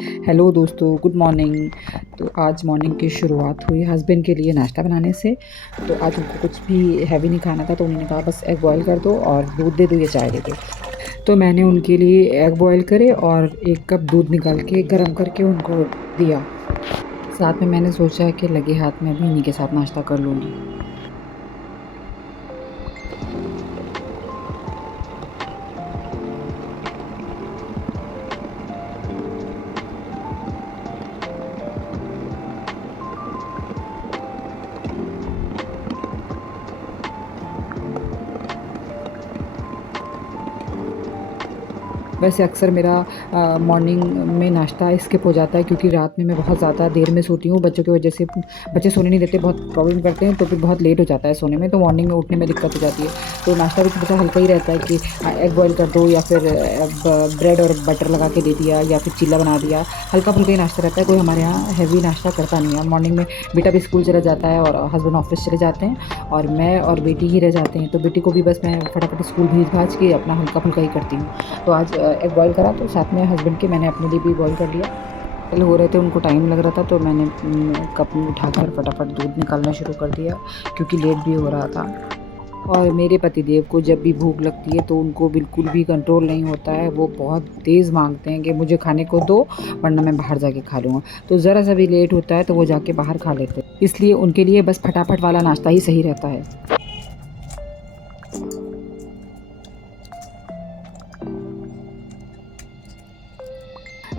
Hello दोस्तों, good morning. तो आज मॉर्निंग की शुरुआत हुई हस्बैंड के लिए नाश्ता बनाने से। तो आज उनको कुछ भी हैवी नहीं खाना था, तो उन्होंने कहा बस एग बॉयल कर दो और दूध दे दो या चाय दे दो। तो मैंने उनके लिए एग बॉयल करे और 1 कप दूध निकाल के गर्म करके उनको दिया। साथ में मैंने सोचा कि लगे हाथ में भी इन्हीं के साथ नाश्ता कर लूँगी। वैसे अक्सर मेरा मॉर्निंग में नाश्ता स्किप हो जाता है, क्योंकि रात में मैं बहुत ज़्यादा देर में सोती हूँ बच्चों की वजह से। बच्चे सोने नहीं देते, बहुत प्रॉब्लम करते हैं, तो फिर बहुत लेट हो जाता है सोने में, तो मॉर्निंग में उठने में दिक्कत हो जाती है। तो नाश्ता भी थोड़ा-सा हल्का ही रहता है कि एग बॉयल कर दो या फिर ब्रेड और बटर लगा के दे दिया या फिर चिल्ला बना दिया। हल्का-फुल्का ही नाश्ता रहता है, कोई हमारे यहाँ हेवी नाश्ता करता नहीं है। मॉर्निंग में बेटा भी स्कूल चला जाता है और हस्बैंड ऑफिस चले जाते हैं और मैं और बेटी ही रह जाते हैं। तो बेटी को भी बस मैं फटाफट स्कूल भेज-भाज के अपना हल्का-फुल्का ही करती हूँ। तो आज एग बॉयल करा, तो साथ में हस्बैंड के मैंने अपने लिए भी बॉयल कर लिया। पहले हो रहे थे, उनको टाइम लग रहा था, तो मैंने कप में उठाकर फटाफट दूध निकालना शुरू कर दिया, क्योंकि लेट भी हो रहा था। और मेरे पतिदेव को जब भी भूख लगती है तो उनको बिल्कुल भी कंट्रोल नहीं होता है। वो बहुत तेज़ मांगते हैं कि मुझे खाने को दो, वरना मैं बाहर जाके खा लूँगा। तो ज़रा सा भी लेट होता है तो वो जाके बाहर खा लेते हैं। इसलिए उनके लिए बस फटाफट वाला नाश्ता ही सही रहता है।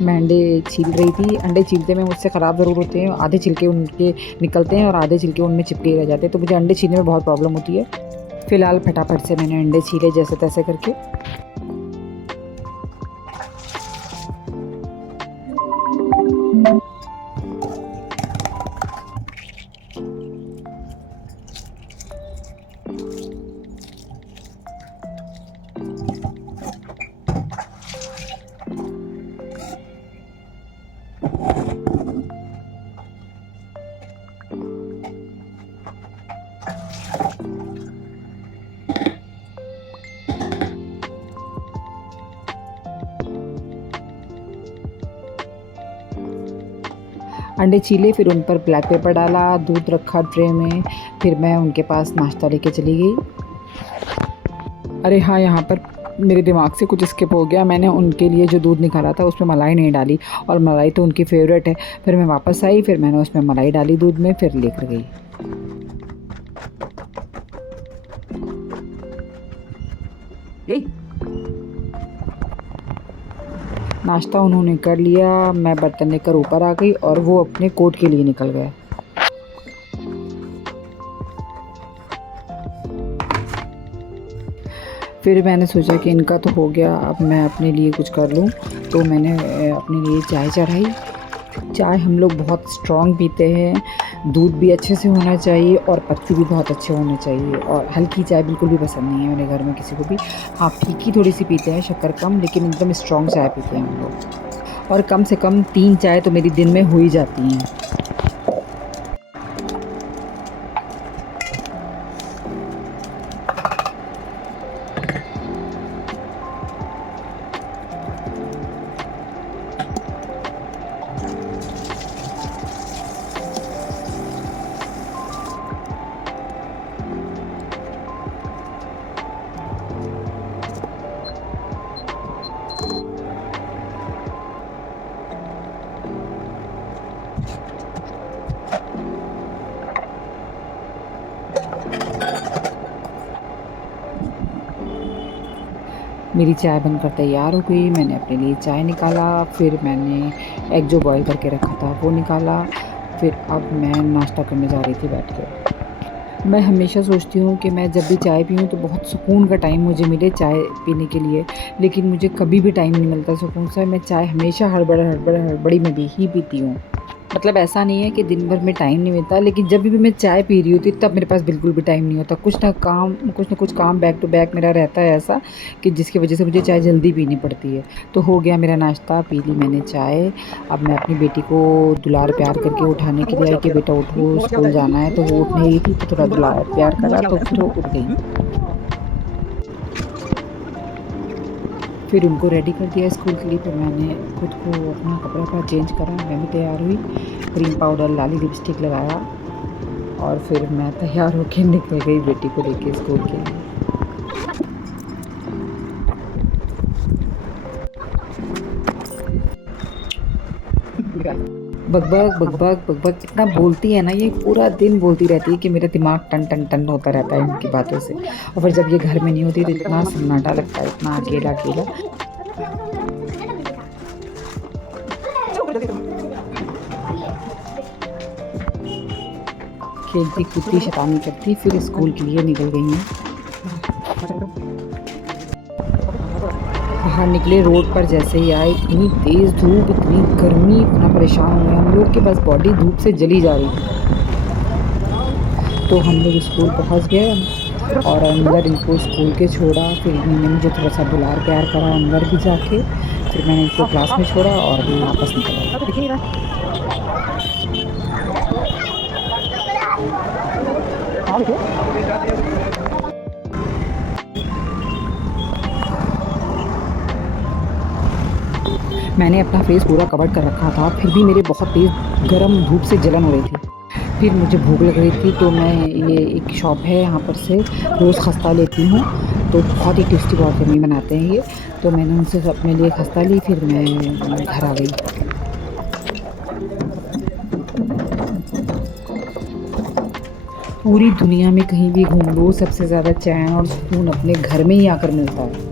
मैं अंडे छील रही थी। अंडे छीलते में मुझसे ख़राब ज़रूर होते हैं, आधे छिलके उनके निकलते हैं और आधे छिलके उनमें चिपके ही रह जाते हैं, तो मुझे अंडे छीलने में बहुत प्रॉब्लम होती है। फ़िलहाल फटाफट से मैंने अंडे छीले जैसे-तैसे करके। अंडे छीले, फिर उन पर ब्लैक पेपर डाला, दूध रखा ट्रे में, फिर मैं उनके पास नाश्ता लेके चली गई। अरे हाँ, यहाँ पर मेरे दिमाग से कुछ स्किप हो गया। मैंने उनके लिए जो दूध निकाला था उसमें मलाई नहीं डाली, और मलाई तो उनकी फ़ेवरेट है। फिर मैं वापस आई, फिर मैंने उसमें मलाई डाली दूध में, फिर लेकर गई। यही नाश्ता उन्होंने कर लिया, मैं बर्तन लेकर ऊपर आ गई और वो अपने कोर्ट के लिए निकल गए। फिर मैंने सोचा कि इनका तो हो गया, अब मैं अपने लिए कुछ कर लूँ, तो मैंने अपने लिए चाय चढ़ाई। चाय हम लोग बहुत स्ट्रॉन्ग पीते हैं, दूध भी अच्छे से होना चाहिए और पत्ती भी बहुत अच्छे होने चाहिए, और हल्की चाय बिल्कुल भी पसंद नहीं है मेरे घर में किसी को भी। हाँ, फीकी थोड़ी-सी पीते हैं, शक्कर कम, लेकिन एकदम स्ट्रॉन्ग चाय पीते हैं हम लोग। और कम से कम 3 चाय तो मेरी दिन में हो ही जाती हैं। मेरी चाय बनकर तैयार हो गई। मैंने अपने लिए चाय निकाला, फिर मैंने एग जो बॉयल करके रखा था वो निकाला, फिर अब मैं नाश्ता करने जा रही थी बैठ के। मैं हमेशा सोचती हूँ कि मैं जब भी चाय पीऊँ तो बहुत सुकून का टाइम मुझे मिले चाय पीने के लिए, लेकिन मुझे कभी भी टाइम नहीं मिलता सुकून से। मैं चाय हमेशा हड़बड़ी में भी ही पीती हूँ। मतलब ऐसा नहीं है कि दिन भर में टाइम नहीं मिलता, लेकिन जब भी मैं चाय पी रही होती तब मेरे पास बिल्कुल भी टाइम नहीं होता। कुछ ना कुछ काम बैक टू बैक मेरा रहता है ऐसा, कि जिसकी वजह से मुझे चाय जल्दी पीनी पड़ती है। तो हो गया मेरा नाश्ता, पी ली मैंने चाय। अब मैं अपनी बेटी को दुलार प्यार करके उठाने के लिए आई कि बेटा उठो, स्कूल जाना है। तो वो उठ नहीं रही थी, तो थोड़ा दुलार प्यार करा तो फिर वो उठ गई। फिर उनको रेडी कर दिया स्कूल के लिए, फिर मैंने खुद को अपना कपड़ा चेंज करा, मैं भी तैयार हुई, क्रीम पाउडर, लाली लिपस्टिक लगाया और फिर मैं तैयार होकर निकल गई बेटी को लेके स्कूल के लिए। बकबक बकबक बकबक इतना बोलती है ना, ये पूरा दिन बोलती रहती है कि मेरा दिमाग टन टन टन होता रहता है इनकी बातों से। और फिर जब ये घर में नहीं होती तो इतना सन्नाटा लगता है, इतना अकेला अकेला। खेलती कूदती शैतानी करती, फिर स्कूल के लिए निकल गई हैं। बाहर निकले, रोड पर जैसे ही आए, इतनी तेज़ धूप, इतनी गर्मी, इतना परेशान हो गए हम लोग कि बस बॉडी धूप से जली जा रही थी। तो हम लोग स्कूल पहुंच गए और अंदर इनको स्कूल के छोड़ा, फिर इन्होंने मुझे थोड़ा सा दुलार प्यार करा अंदर भी जाके, फिर मैंने इनको क्लास में छोड़ा और भी वापस निकला। मैंने अपना फेस पूरा कवर कर रखा था, फिर भी मेरे बहुत तेज़ गर्म धूप से जलन हो रही थी। फिर मुझे भूख लग रही थी, तो मैं ये एक शॉप है यहाँ पर से रोज़ खस्ता लेती हूँ, तो बहुत ही टेस्टी बहुत यम्मी बनाते हैं ये। तो मैंने उनसे अपने लिए खस्ता ली, फिर मैं घर आ गई। पूरी दुनिया में कहीं भी घूम लो, सबसे ज़्यादा चैन और सुकून अपने घर में ही आकर मिलता है।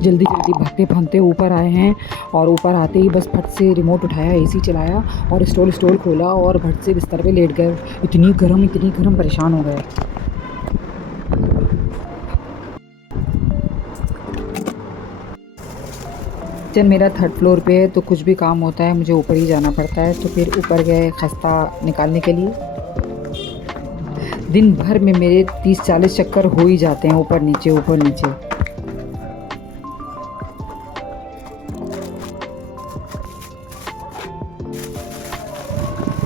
जल्दी जल्दी भागते भागते ऊपर आए हैं और ऊपर आते ही बस फट से रिमोट उठाया, एसी चलाया और स्टोल खोला और फट से बिस्तर पे लेट गए। इतनी गर्म परेशान हो गए। किचन मेरा 3rd फ्लोर पे है, तो कुछ भी काम होता है मुझे ऊपर ही जाना पड़ता है। तो फिर ऊपर गए खस्ता निकालने के लिए। दिन भर में मेरे 30-40 चक्कर हो ही जाते हैं, ऊपर नीचे।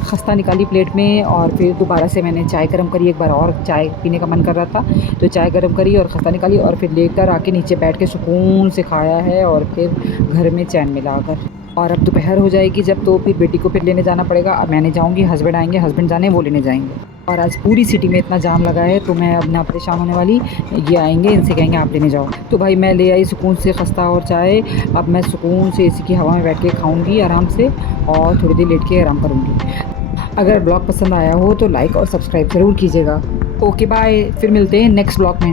खस्ता निकाली प्लेट में और फिर दोबारा से मैंने चाय गर्म करी, एक बार और चाय पीने का मन कर रहा था तो चाय गर्म करी और खस्ता निकाली और फिर लेकर आके नीचे बैठ के सुकून से खाया है और फिर घर में चैन मिला आकर। और अब दोपहर हो जाएगी जब, तो फिर बेटी को फिर लेने जाना पड़ेगा। अब मैं नहीं जाऊँगी, हस्बैंड आएंगे, हस्बैंड जाने वो लेने जाएंगे। और आज पूरी सिटी में इतना जाम लगा है तो मैं अब ना परेशान होने वाली, ये आएंगे, इनसे कहेंगे आप लेने जाओ। तो भाई मैं ले आई सुकून से खस्ता और चाय। अब मैं सुकून से एसी की हवा में बैठ के खाऊंगी आराम से और थोड़ी देर लेट के आराम करूँगी। अगर ब्लॉग पसंद आया हो तो लाइक और सब्सक्राइब ज़रूर कीजिएगा। ओके बाय, फिर मिलते हैं नेक्स्ट ब्लॉग में।